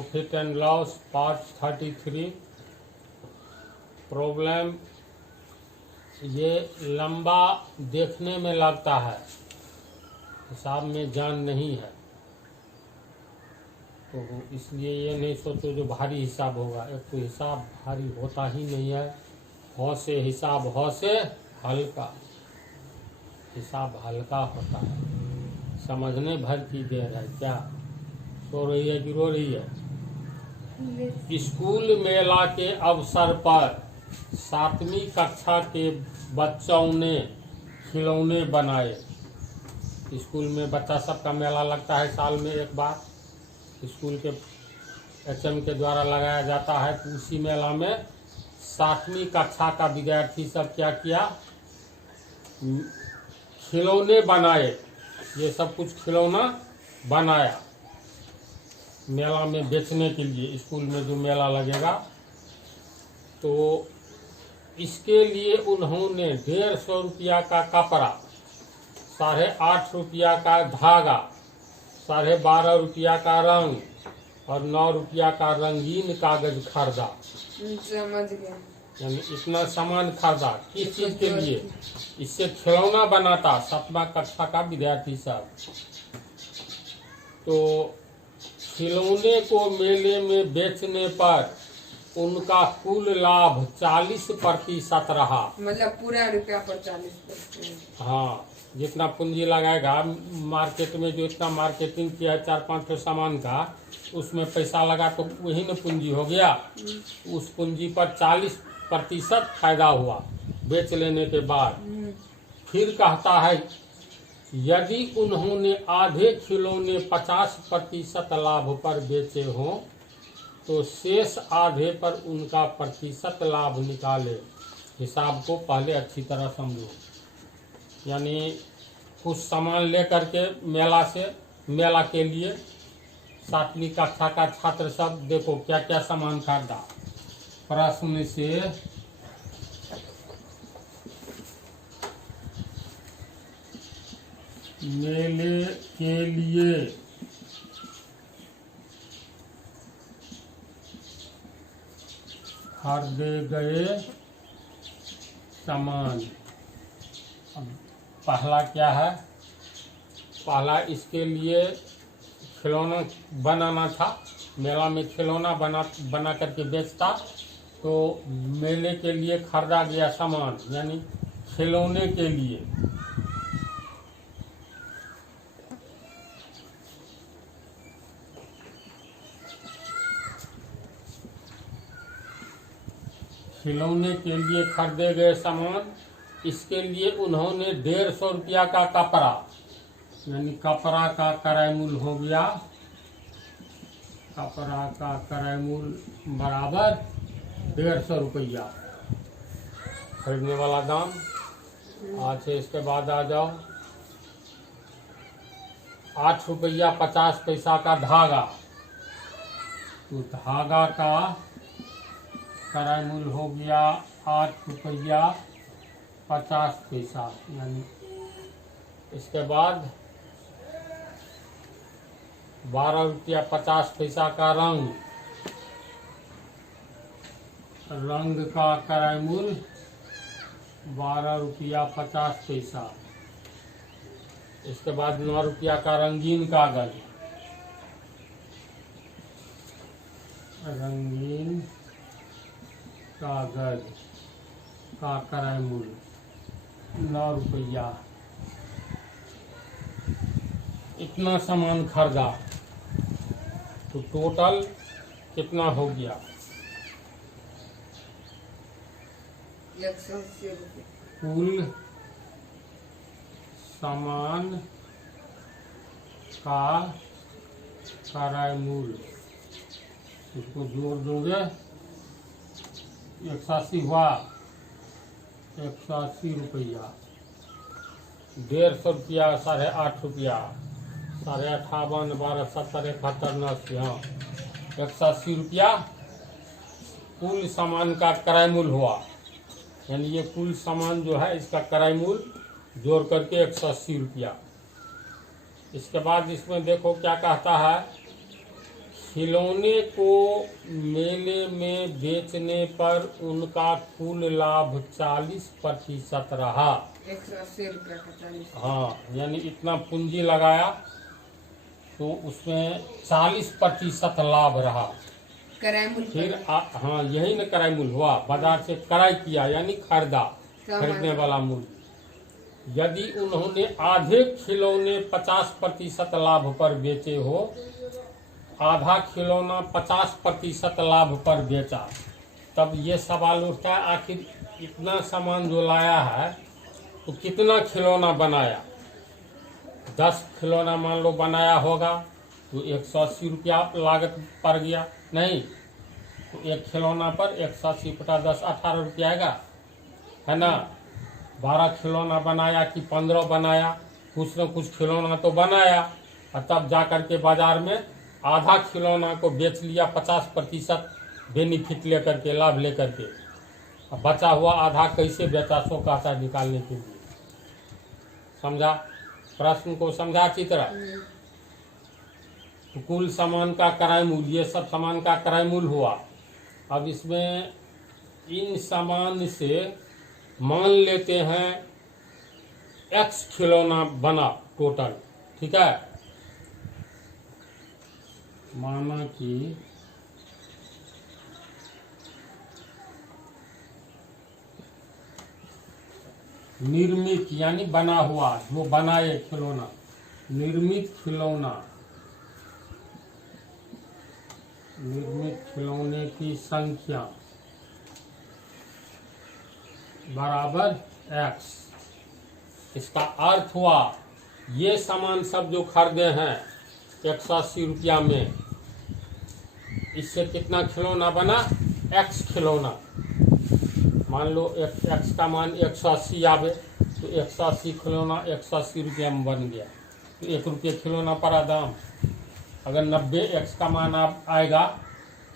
Profit and loss part 33। Problem ये लंबा देखने में लगता है, हिसाब में जान नहीं है, तो इसलिए ये नहीं सोचो जो भारी हिसाब होगा। एक तो हिसाब भारी होता ही नहीं है। हौ से हिसाब, हौ से हल्का, हिसाब हल्का होता है। समझने भर की देर है। क्या सो रही है कि रो रही है? स्कूल मेला के अवसर पर 7वीं कक्षा के बच्चों ने खिलौने बनाए। स्कूल में बच्चा सबका मेला लगता है साल में एक बार, स्कूल के HM के द्वारा लगाया जाता है। तो उसी मेला में 7वीं कक्षा का विद्यार्थी सब क्या किया? खिलौने बनाए। ये सब कुछ खिलौना बनाया मेला में बेचने के लिए। स्कूल में जो मेला लगेगा तो इसके लिए उन्होंने 150 रुपया का कपड़ा, 8.5 रुपया का धागा, 12.5 रुपया का रंग और 9 रुपया का रंगीन कागज खरीदा। समझ गया। यानी इतना सामान खरीदा किस चीज के लिए? इससे खिलौना बनाता 7वां कक्षा का विद्यार्थी सब। तो खिलौने को मेले में बेचने पर उनका कुल लाभ 40% रहा। मतलब पूरा रुपया पर 40%। हाँ, जितना पूंजी लगाएगा मार्केट में, जो इतना मार्केटिंग किया है 4-5 सामान का, उसमें पैसा लगा तो वही न पूंजी हो गया। उस पूंजी पर 40% फायदा हुआ बेच लेने के बाद। फिर कहता है यदि उन्होंने आधे खिलौने 50% लाभ पर बेचे हों तो शेष आधे पर उनका प्रतिशत लाभ निकाले। हिसाब को पहले अच्छी तरह समझो। यानी कुछ सामान लेकर के मेला के लिए 7वीं कक्षा का छात्र सब देखो क्या क्या सामान खरीदा। प्रश्न से मेले के लिए खरीदे गए सामान। अब पहला क्या है? पहला इसके लिए खिलौना बनाना था। मेला में खिलौना बना करके बेचता, तो मेले के लिए खरीदा गया सामान यानी खिलौने के लिए। खिलौने के लिए खरीदे गए सामान, इसके लिए उन्होंने 150 रुपया का कपड़ा, यानी कपड़ा का क्रय मूल्य हो गया, कपड़ा का क्रय मूल्य बराबर 150 रुपया खरीदने वाला दाम। अच्छा, इसके बाद आ जाओ 8 रुपया 50 पैसा का धागा। तो धागा का क्रय मूल्य हो गया 8 रुपया 50 पैसा। यानी इसके बाद 12 रुपया 50 पैसा का रंग, रंग का क्रय मूल्य 12 रुपया 50 पैसा। इसके बाद 9 रुपया का रंगीन कागज, रंगीन कागज का क्रय मूल्य 9 रुपया। इतना सामान खरीदा तो टोटल कितना हो गया? 180 रुपये। कुल सामान का क्रय मूल्य, इसको जोड़ दोगे 180 हुआ, 180 रुपया। 150 रुपया 8.5 रुपया, 58, 12, 70, 71, 79, हाँ 180 रुपया कुल सामान का क्रय मूल्य हुआ। यानी ये कुल सामान जो है इसका क्रय मूल्य जोड़ करके 180 रुपया। इसके बाद इसमें देखो क्या कहता है, खिलौने को मेले में बेचने पर उनका कुल लाभ 40% रहा। 180 रुपया का 40। हाँ, यानी इतना पूंजी लगाया तो उसमें 40% लाभ रहा। किराए मूल्य फिर हाँ, यही न क्रय मूल्य हुआ, बाजार से क्रय किया यानी खरीदा, खरीदने वाला मूल्य। यदि उन्होंने आधे खिलौने 50% लाभ पर बेचे हो, आधा खिलौना 50% लाभ पर बेचा, तब ये सवाल उठता है आखिर इतना सामान जो लाया है तो कितना खिलौना बनाया। 10 खिलौना मान लो बनाया होगा तो 180 रुपया लागत पड़ गया, नहीं तो एक खिलौना पर 180 बटा 10 18 रुपया आएगा, है ना। 12 खिलौना बनाया कि 15 बनाया, कुछ न कुछ खिलौना तो बनाया, और तब जा कर के बाजार में आधा खिलौना को बेच लिया 50% बेनिफिट लेकर के, लाभ लेकर के। अब बचा हुआ आधा कैसे बेचा सो कहता निकालने के लिए। समझा प्रश्न को, समझा अच्छी तरह। तो कुल सामान का क्रय मूल्य, ये सब सामान का क्रय मूल्य हुआ। अब इसमें इन सामान से मान लेते हैं एक्स खिलौना बना टोटल, ठीक है। माना कि निर्मित यानी बना हुआ, जो बनाए खिलौना, निर्मित खिलौने की संख्या बराबर x। इसका अर्थ हुआ ये सामान सब जो खरीदे हैं 180 रुपया में, इससे कितना खिलौना बना, x खिलौना। मान लो x का मान 180 आवे तो 180 खिलौना 180 रुपया में बन गया, तो 1 रुपये खिलौना पड़ा दाम। अगर 90 x का मान आएगा,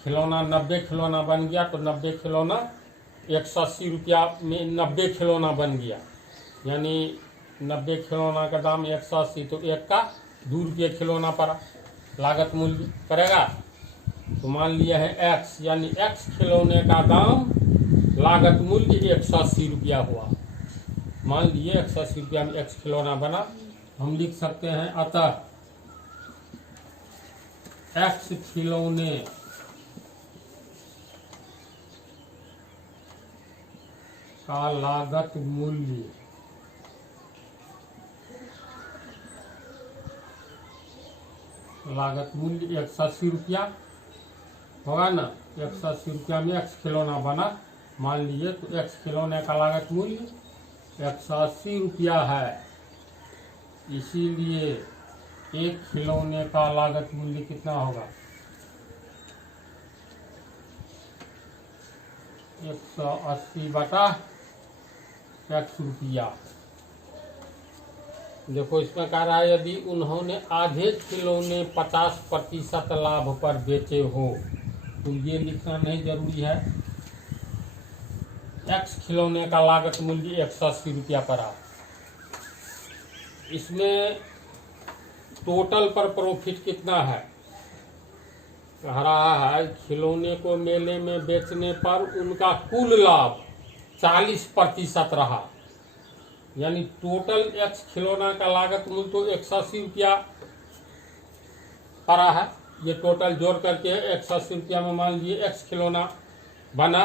खिलौना 90 खिलौना बन गया तो 90 खिलौना 180 रुपया में 90 खिलौना बन गया, यानी 90 खिलौना का दाम 180, तो एक का 2 रुपये खिलौना पड़ा, लागत मूल्य करेगा। तो मान लिया है x, यानी x खिलौने का दाम लागत मूल्य 180 रुपया हुआ। मान लिए 180 रुपया में x खिलौना बना। हम लिख सकते हैं अतः x खिलौने का लागत मूल्य लागत मूल्य 180 रुपया होगा ना। 180 रुपया में x खिलौना बना मान लीजिए, तो x खिलौने का लागत मूल्य 180 रुपया है। इसीलिए एक खिलौने का लागत मूल्य कितना होगा, 180 बटा x रुपया। देखो इसमें कह रहा है यदि उन्होंने आधे खिलौने 50% लाभ पर बेचे हो, तो ये लिखना नहीं जरूरी है। x खिलौने का लागत मूल्य 180 रुपया पड़ा। इसमें टोटल पर प्रॉफिट कितना है, कह रहा है खिलौने को मेले में बेचने पर उनका कुल लाभ 40% रहा, यानी टोटल x खिलौना का लागत मूल्य तो 180 रुपया पड़ा है। ये टोटल जोड़ करके 180 रुपया में मान लीजिए x खिलौना बना,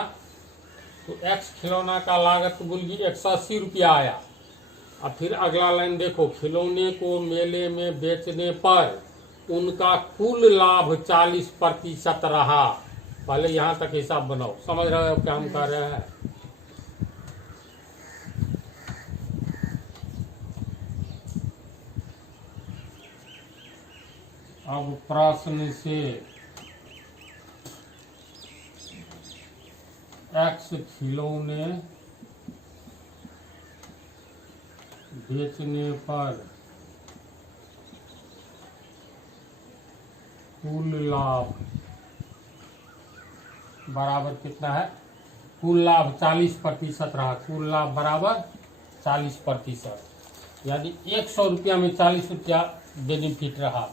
तो x खिलौना का लागत मूल्य 180 रुपया आया। अब फिर अगला लाइन देखो, खिलौने को मेले में बेचने पर उनका कुल लाभ 40% रहा। पहले यहाँ तक हिसाब बनाओ, समझ रहे हो क्या हम कर रहे हैं। अब प्रश्न से x खिलौने बेचने पर कुल लाभ बराबर कितना है, कुल लाभ 40% रहा। कुल लाभ बराबर 40%, यानी 100 रुपया में 40 रुपया बेनिफिट रहा।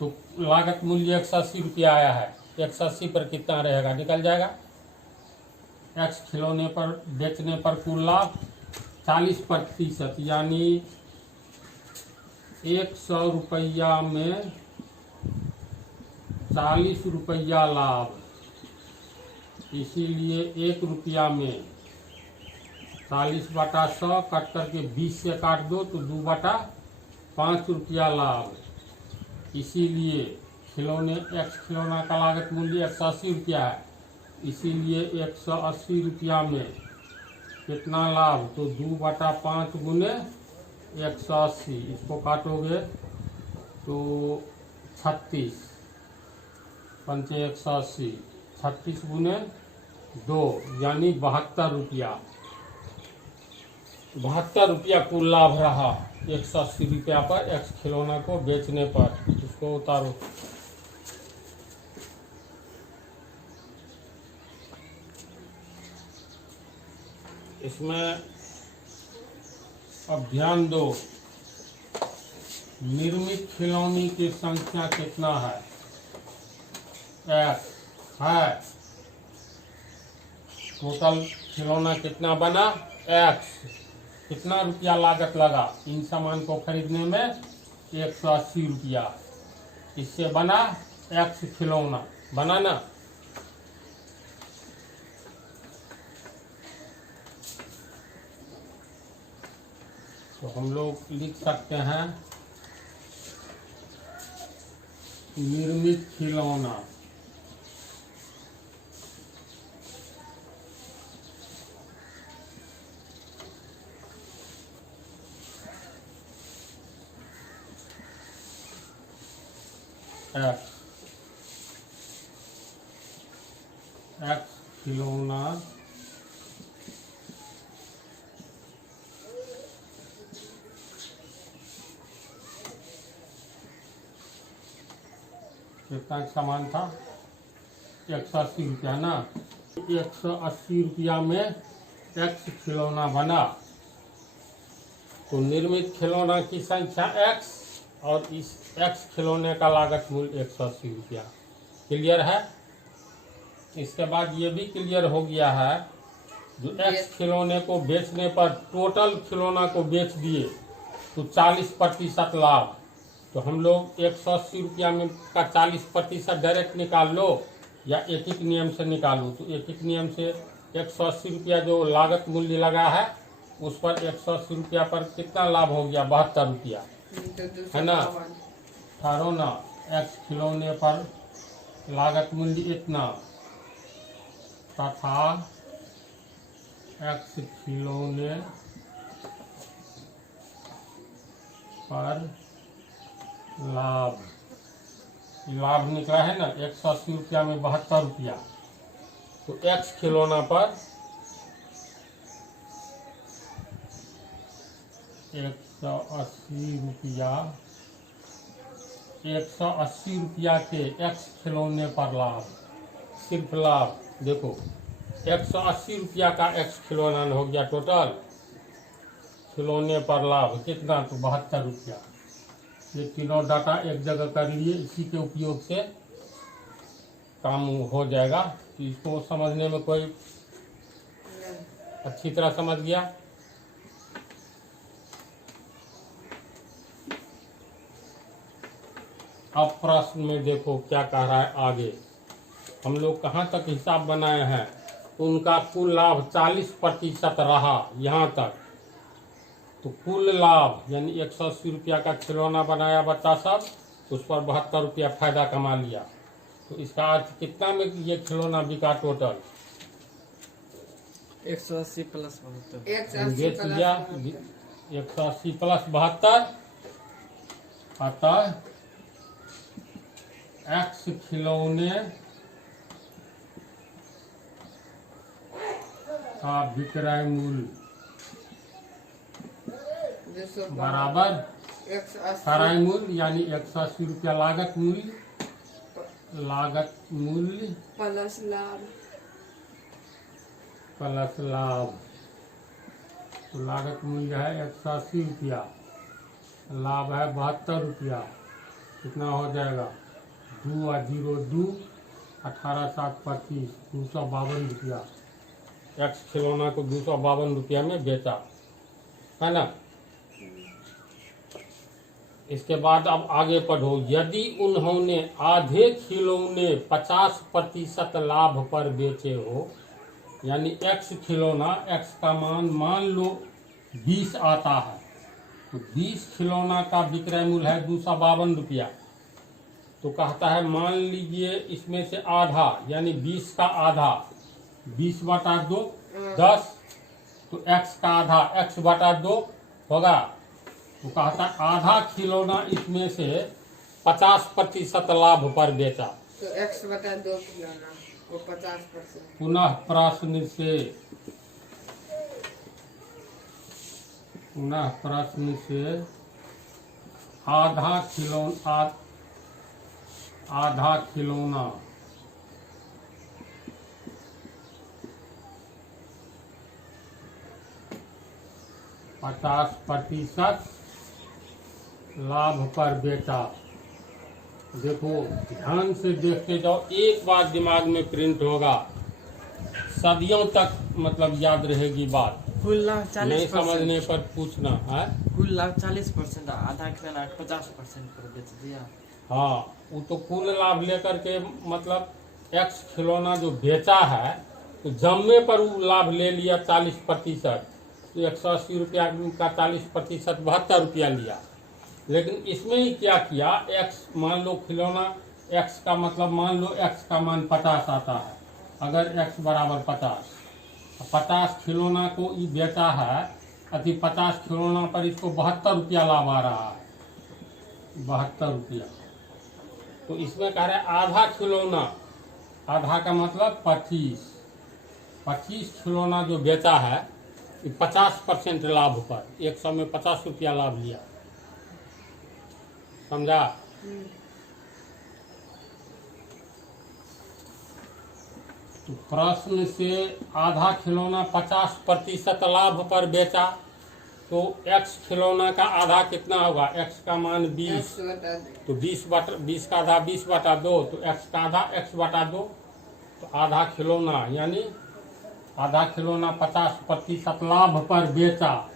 तो लागत मूल्य 180 रुपया आया है। 180 पर कितना रहेगा, निकल जाएगा। एक्स खिलौने पर बेचने पर कुल लाभ 40%, यानी 100 रुपया में 40 रुपया लाभ। इसीलिए 1 रुपया में 40/100 कट करके 20 से काट दो तो 2/5 रुपया लाभ। इसीलिए एक्स खिलौना का लागत मूल्य 180 रुपया है। इसीलिए 180 रुपया में कितना लाभ, तो 2/5 गुने 180, इसको काटोगे तो 36 पंचे 180, 36 गुने 2 यानी 72 रुपया। 72 रुपया कुल लाभ रहा 180 रुपया पर एक्स खिलौना को बेचने पर। इसको उतारो। इसमें अब ध्यान दो, निर्मित खिलौने की संख्या कितना है, एक्स है। टोटल खिलौना कितना बना, एक्स। कितना रुपया लागत लगा इन सामान को खरीदने में, 180 रुपया। इससे बना एक्स खिलौना, बना ना। तो हम लोग लिख सकते हैं निर्मित खिलौना एक्स खिलौना कितना सामान था, 180 रुपया ना। 180 रुपया में एक्स खिलौना बना। तो निर्मित खिलौना की संख्या एक्स और इस एक्स खिलौने का लागत मूल्य 180 रुपया। क्लियर है। इसके बाद ये भी क्लियर हो गया है, जो एक्स खिलौने को बेचने पर टोटल खिलौना को बेच दिए तो 40% लाभ। तो हम लोग 180 रुपया में का 40% डायरेक्ट निकाल लो या एक एक नियम से निकालो। तो एक एक नियम से 180 रुपया जो लागत मूल्य लगा है उस पर 180 रुपया पर कितना लाभ हो गया, 72 रुपया, है ना। ठारो ना, एक्स खिलौने पर लागत मूल्य इतना तथा एक्स खिलौने पर लाभ निकला है ना 180 रुपया में 72 रुपया। तो एक्स खिलौना पर 180 रुपया, 180 रुपया के एक्स खिलौने पर लाभ, सिर्फ लाभ। देखो 180 रुपया का एक्स खिलौना हो गया टोटल खिलौने पर लाभ कितना, तो 72 रुपया। ये तीनों डाटा एक जगह कर लिए, इसी के उपयोग से काम हो जाएगा। तो इसको समझने में कोई अच्छी तरह समझ गया। अब प्रश्न में देखो क्या कह रहा है आगे। हम लोग कहाँ तक हिसाब बनाए हैं, उनका कुल लाभ 40% रहा यहाँ तक। तो कुल लाभ यानी 180 रुपया का खिलौना बनाया बच्चा सब, उस पर 72 रुपया फायदा कमा लिया। तो इसका अर्थ कितना में ये खिलौना बिका टोटल, 180 प्लस 72, 180 प्लस 72। अतः एक्स खिलौने का विक्रय मूल्य बराबर क्रय मूल्य यानी 180 रुपया लागत मूल्य प्लस लाभ। तो लागत मूल्य है 180 रुपया, लाभ है 72 रुपया। कितना हो जाएगा 2 और 0 2, 18 7 25, 252 रुपया। एक्स खिलौना को 252 रुपया में बेचा, है ना। इसके बाद अब आगे पढ़ो। यदि उन्होंने आधे खिलौने 50% लाभ पर बेचे हो, यानी एक्स खिलौना, एक्स का मान लो 20 आता है, तो 20 खिलौना का विक्रय मूल्य है 252 रुपया। तो कहता है मान लीजिए इसमें से आधा, यानी 20 का आधा, 20 बटा 2 10, तो एक्स का आधा, एक्स बटा 2 होगा। तो कहता है आधा खिलौना इसमें से 50% लाभ पर बेचा। तो x बटा 2 खिलौना वो 50%। पुनः प्रश्न से आधा खिलौना 50% लाभ पर बेचा। देखो ध्यान से देखते जाओ, एक बार दिमाग में प्रिंट होगा, सदियों तक मतलब याद रहेगी बात। कुल लाभ नहीं 40%। समझने पर पूछना है। कुल लाभ 40%, आधा खिलौना 50% पर बेच दिया। हाँ, वो तो कुल लाभ लेकर के मतलब एक्स खिलौना जो बेचा है, तो जम्मे पर वो लाभ ले लिया 40%, तो 180 रुपया का 40% 72 रुपया लिया। लेकिन इसमें ही क्या किया, एक्स मान लो खिलौना एक्स का मतलब मान लो एक्स का मान 50 आता है, अगर एक्स बराबर 50 खिलौना को ये बेचा है, अति 50 खिलौना पर इसको 72 रुपया लाभ आ रहा है, 72 रुपया। तो इसमें कह रहे आधा खिलौना, आधा का मतलब 25 खिलौना जो बेचा है 50% लाभ पर, 100 में 50 रुपया लाभ लिया। समझा। तो प्रश्न से आधा खिलौना 50% लाभ पर बेचा, तो एक्स खिलौना का आधा कितना होगा, एक्स का मान 20, तो 20 का आधा 20 बटा 2, तो एक्स का आधा एक्स बटा 2, तो आधा खिलौना यानी आधा खिलौना 50% लाभ पर बेचा,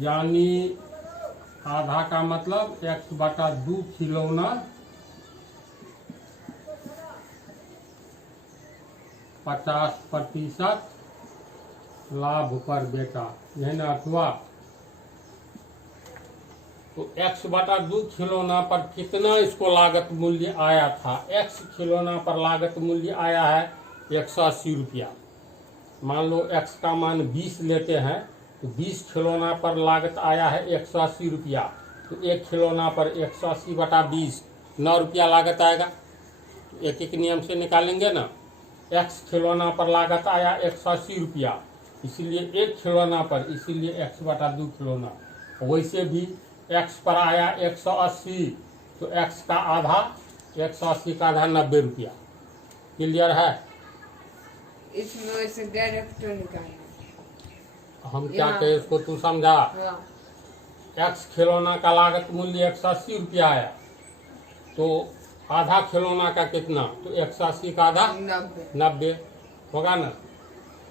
यानी आधा का मतलब एक्स बटा 2 खिलौना 50% लाभ पर बेचा, यही ना अथवा। तो एक्स बटा 2 खिलौना पर कितना इसको लागत मूल्य आया था, एक्स खिलौना पर लागत मूल्य आया है 180 रुपया। मान लो एक्स का मान 20 लेते हैं, तो 20 खिलौना पर लागत आया है 180 रुपया, तो एक खिलौना पर 180 बटा 20 9 रुपया लागत आएगा। तो एक नियम से निकालेंगे ना, एक्स खिलौना पर लागत आया 180 रुपया, इसीलिए एक खिलौना पर, इसीलिए एक्स बटा 2 खिलौना। वैसे भी एक्स पर आया 180, तो एक्स का आधा, 180 का आधा 90 रुपया। क्लियर है। इसमें से डायरेक्ट निकालना। हम क्या कहें इसको, तू समझा। हाँ। एक्स खिलौना का लागत मूल्य 180 रुपया आया, तो आधा खिलौना का कितना, तो 180 का आधा 90 होगा ना।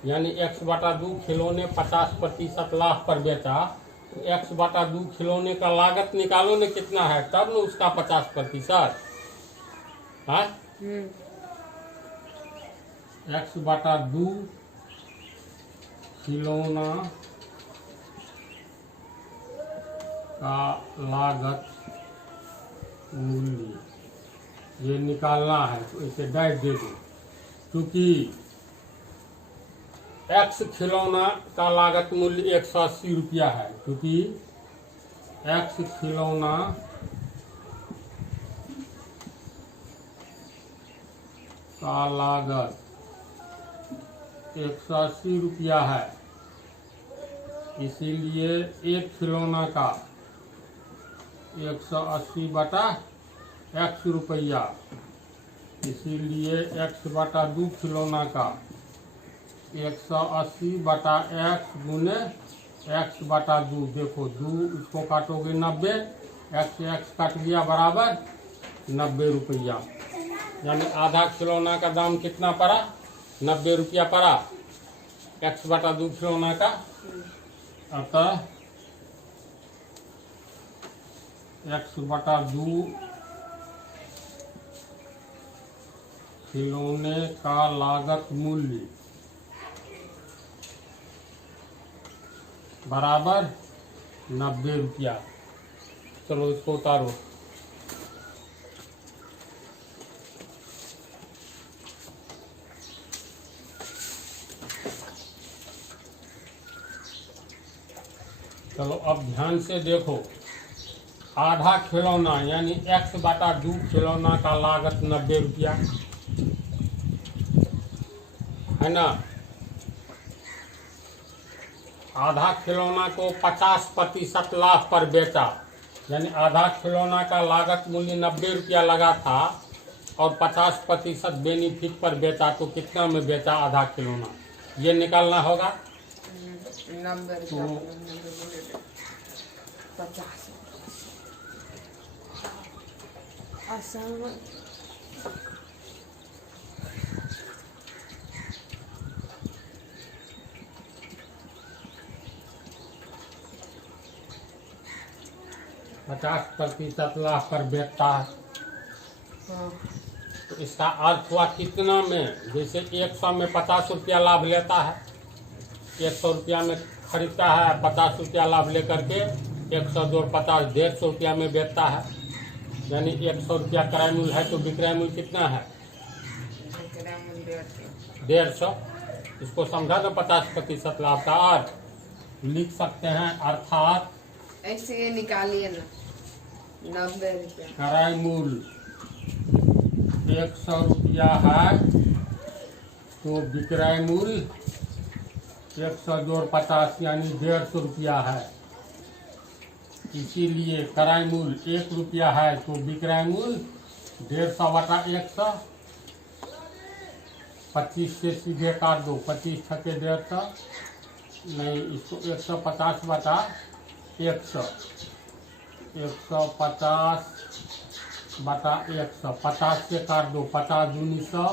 यानी एक्स बटा 2 खिलौने 50% लाभ पर बेचा, तो एक्स बटा 2 खिलौने का लागत निकालो ने कितना है, तब न उसका 50%। हाँ, एक्स बटा 2 खिलौना का लागत मूल्य ये निकालना है, तो इसे डैश दे दो, क्योंकि एक्स खिलौना का लागत मूल्य 180 रुपया है, क्योंकि एक्स खिलौना का लागत 180 रुपया है, इसीलिए एक खिलौना का 180 बटा एक्स रुपया, इसीलिए एक्स बटा 2 खिलौना का 180 बटा एक्स गुने एक्स बटा 2। देखो 2 इसको काटोगे 90, एक्स एक्स कट गया बराबर 90 रुपया। यानी आधा खिलौना का दाम कितना पड़ा? 90 रुपया पड़ा। एक्स बटा 2 खिलौना का, अतः एक्स बटा 2 खिलौने का लागत मूल्य बराबर 90 रुपया। चलो इसको उतारो। चलो अब ध्यान से देखो, आधा खिलौना यानी एक्स बटा 2 खिलौना का लागत 90 रुपया है ना। आधा खिलौना को 50% लाभ पर बेचा, यानी आधा खिलौना का लागत मूल्य 90 रुपया लगा था और 50% बेनिफिट पर बेचा, तो कितना में बेचा आधा खिलौना, ये निकालना होगा। 90 तो 50 आसान। 50% लाभ पर बेचता है, हाँ, तो इसका अर्थ हुआ कितना में, जैसे 100 में 50 रुपया लाभ लेता है, 100 रुपया में खरीदता है, 50 रुपया लाभ लेकर के 100 जोड़ 50 150 रुपया में बेचता है। यानी 100 रुपया क्रय मूल्य है, तो विक्रय मूल्य कितना है? 150। इसको समझा दो 50% लाभ का अर्थ लिख सकते हैं, अर्थात ऐसे ये निकालिए ना 90 रुपया। क्रय मूल्य 100 रुपया है, तो विक्रय मूल्य 100 जोड़ 50 यानी 150 रुपया है। इसीलिए क्रय मूल्य 1 रुपया है, तो विक्रय मूल्य 150 बटा 100। 25 से सीधे काट दो, 25 छके 150 नहीं, इसको 150 बटा 100, 150 बटा 100, 50 से काट दो, 50 दूनी 100,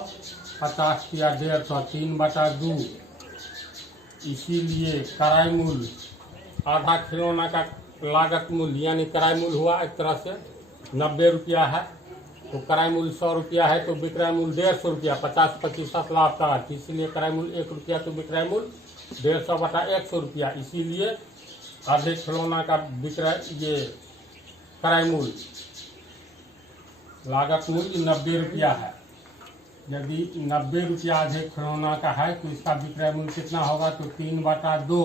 50 किया 150, 3 बटा 2। इसीलिए क्रय मूल्य आधा खिलौना का लागत मूल्य यानी क्रय मूल्य हुआ एक तरह से 90 रुपया है, तो क्रय मूल्य 100 रुपया है, तो विक्रय मूल्य 150 रुपया, 50% लाभ का अर्थ। इसीलिए क्रय मूल्य 1 रुपया, तो विक्रय मूल्य 150 बटा 100 रुपया। इसीलिए आधे खिलौना का विक्रय ये क्रय मूल्य लागत मूल्य 90 रुपया है। यदि 90 रुपया आधे खिलौना का है, तो इसका विक्रय मूल्य कितना होगा? तो 3 बटा 2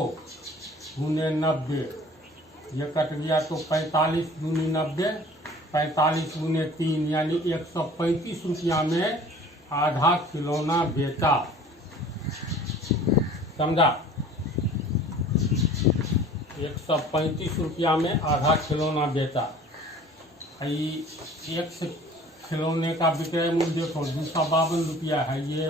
गुने 90, ये कट गया, तो 45 दूनी 90, 45 गुने 3 यानी 135 रुपया में आधा खिलौना बेचा। समझा? 135 रुपया में आधा खिलौना बेचा। एक खिलौने का विक्रय मूल्य देखो 252 रुपया है। ये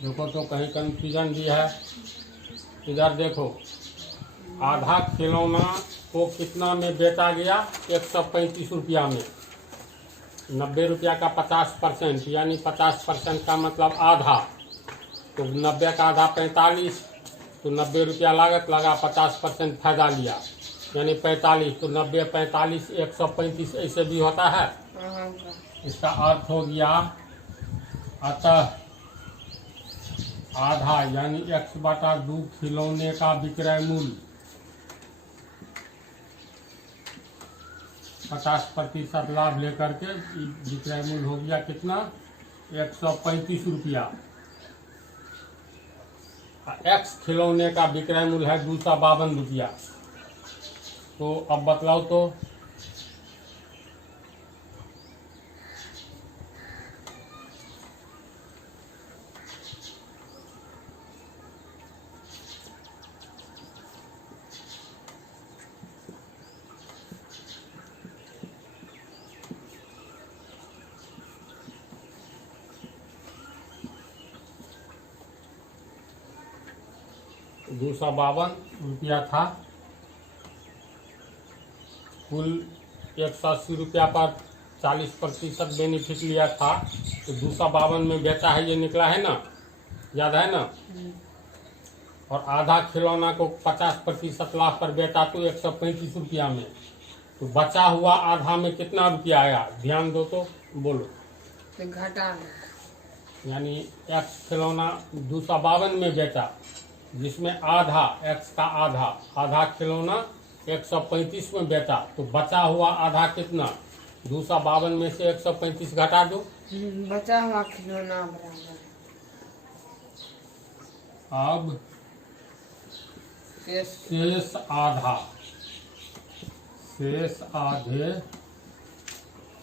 देखो, तो कहीं कंफ्यूजन भी है। इधर देखो, आधा खिलौना को कितना में बेचा गया? 135 रुपया में। 90 रुपया का 50% यानी 50% का मतलब आधा, तो 90 का आधा 45, तो 90 रुपया लागत लगा, 50% फायदा लिया यानी 45, तो 90 45 135 ऐसे भी होता है। इसका अर्थ हो गया, अतः आधा यानी x बटा 2 खिलौने का विक्रय मूल्य 50% लाभ लेकर के विक्रय मूल्य हो गया कितना? 135 रुपया। x खिलौने का विक्रय मूल्य है 252 रुपया। तो अब बतलाओ तो ₹252 था। कुल 180 रुपया पर 40% बेनिफिट लिया था, तो 252 में बेचा है, ये निकला है ना, याद है ना। और आधा खिलौना को 50% लाभ पर बेचा तो 135 रुपया में, तो बचा हुआ आधा में कितना रुपया आया, ध्यान दो तो बोलो। तो घटा यानी एक्स खिलौना 252 में बेचा, जिसमें आधा एक्स का आधा खिलौना 135 में बेचा, तो बचा हुआ आधा कितना, 252 में से 135 घटा दो। बचा हुआ खिलौना बराबर अब शेष आधे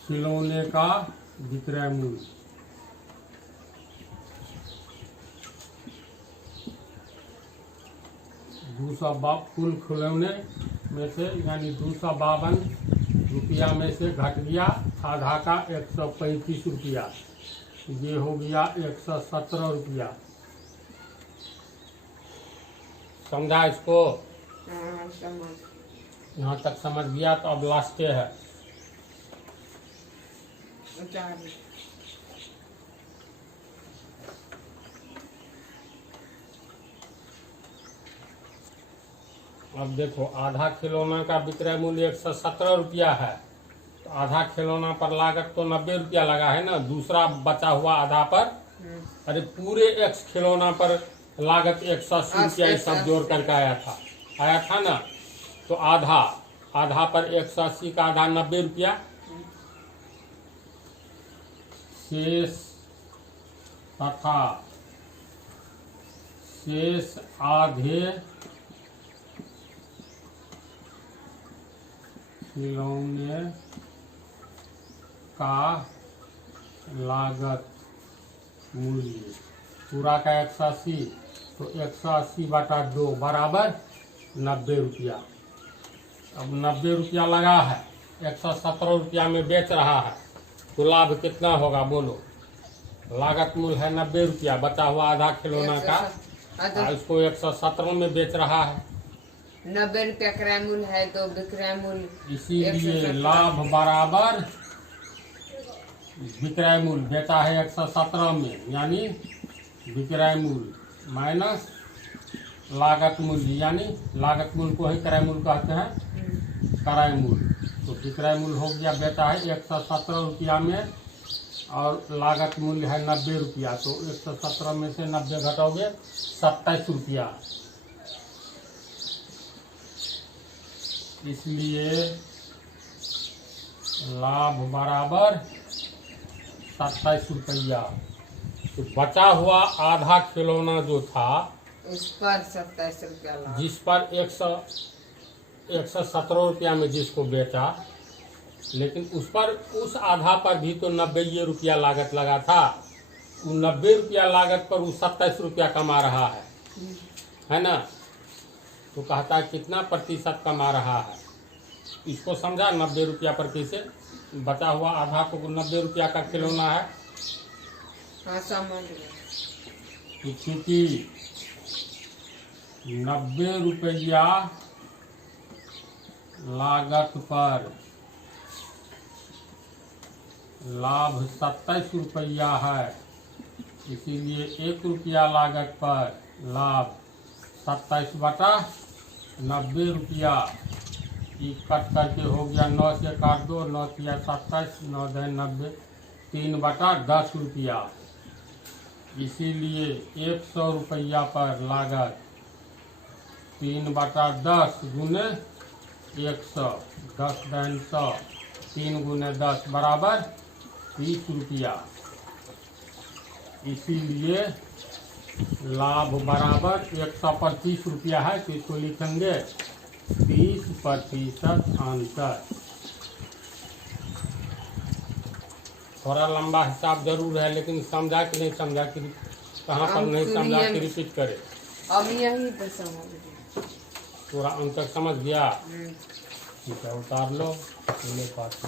खिलौने का विक्रय मूल्य। कुल खिलौने में से यानी 252 रुपया में से घट गया आधा का 135 रुपया, ये हो गया 117 रुपया। समझा इसको? हाँ, समझ। यहाँ तक समझ गया तो अब लास्टे है। उतार। अब देखो, आधा खिलौना का विक्रय मूल्य 117 रुपया है, तो आधा खिलौना पर लागत तो 90 रुपया लगा है ना, दूसरा बचा हुआ आधा पर, अरे पूरे एक्स खिलौना पर लागत 180 रुपया ये सब जोड़ करके आया था ना, तो आधा पर 180 का आधा 90 रुपया, शेष तथा शेष आधे खिलौने का लागत मूल्य पूरा का 180, तो 180/2 बराबर 90 रुपया। अब 90 रुपया लगा है, 117 रुपया में बेच रहा है, तो लाभ कितना होगा बोलो। लागत मूल्य है 90 रुपया, बचा हुआ आधा खिलौना का, और इसको 117 में बेच रहा है। 90 रुपया क्रय मूल्य है तो विक्रय मूल्य, इसीलिए लाभ बराबर विक्रय मूल्य, बेचा है 117 में, यानी विक्रय मूल्य माइनस लागत मूल्य, यानी लागत मूल्य को ही क्रय मूल्य कहते हैं, क्रय मूल्य। तो विक्रय मूल्य हो गया, बेचा है 117 रुपया में और लागत मूल्य है 90 रुपया, तो 117 में से 90 घटाओगे 27 रुपया। इसलिए लाभ बराबर 27 रुपया। तो बचा हुआ आधा खिलौना जो था, उस पर 27 रुपया लाभ, जिस पर 117 रुपया में जिसको बेचा, लेकिन उस आधा पर भी तो 90 रुपया लागत लगा था, वो 90 रुपया लागत पर वो 27 रुपया कमा रहा है ना। तो कहता है कितना प्रतिशत कमा रहा है, इसको समझा। 90 रुपया पर कैसे बचा हुआ आधा को 90 रुपया का खिलौना है, हाँ समझ गए। क्योंकि 90 रुपया लागत पर लाभ 27 रुपया है, इसीलिए 1 रुपया लागत पर लाभ 27/90 रुपया। ये कट करके हो गया, 9 से काट दो, 9 या 27, 9 10 90, 3/10 रुपया। इसीलिए 100 रुपया पर लागत 3/10 गुने 100, 10 10 100, 3 गुने 10 बराबर 30 रुपया। इसीलिए लाभ बराबर 125 रुपया है, तो इसको लिखेंगे 30% आंसर। थोड़ा लंबा हिसाब जरूर है, लेकिन समझा कि नहीं समझा, कि कहाँ पर नहीं समझा कि रिपीट करे। अब यही तो समझ गए, पूरा अंत तक समझ गया। ठीक है, उतार लो, ले पास।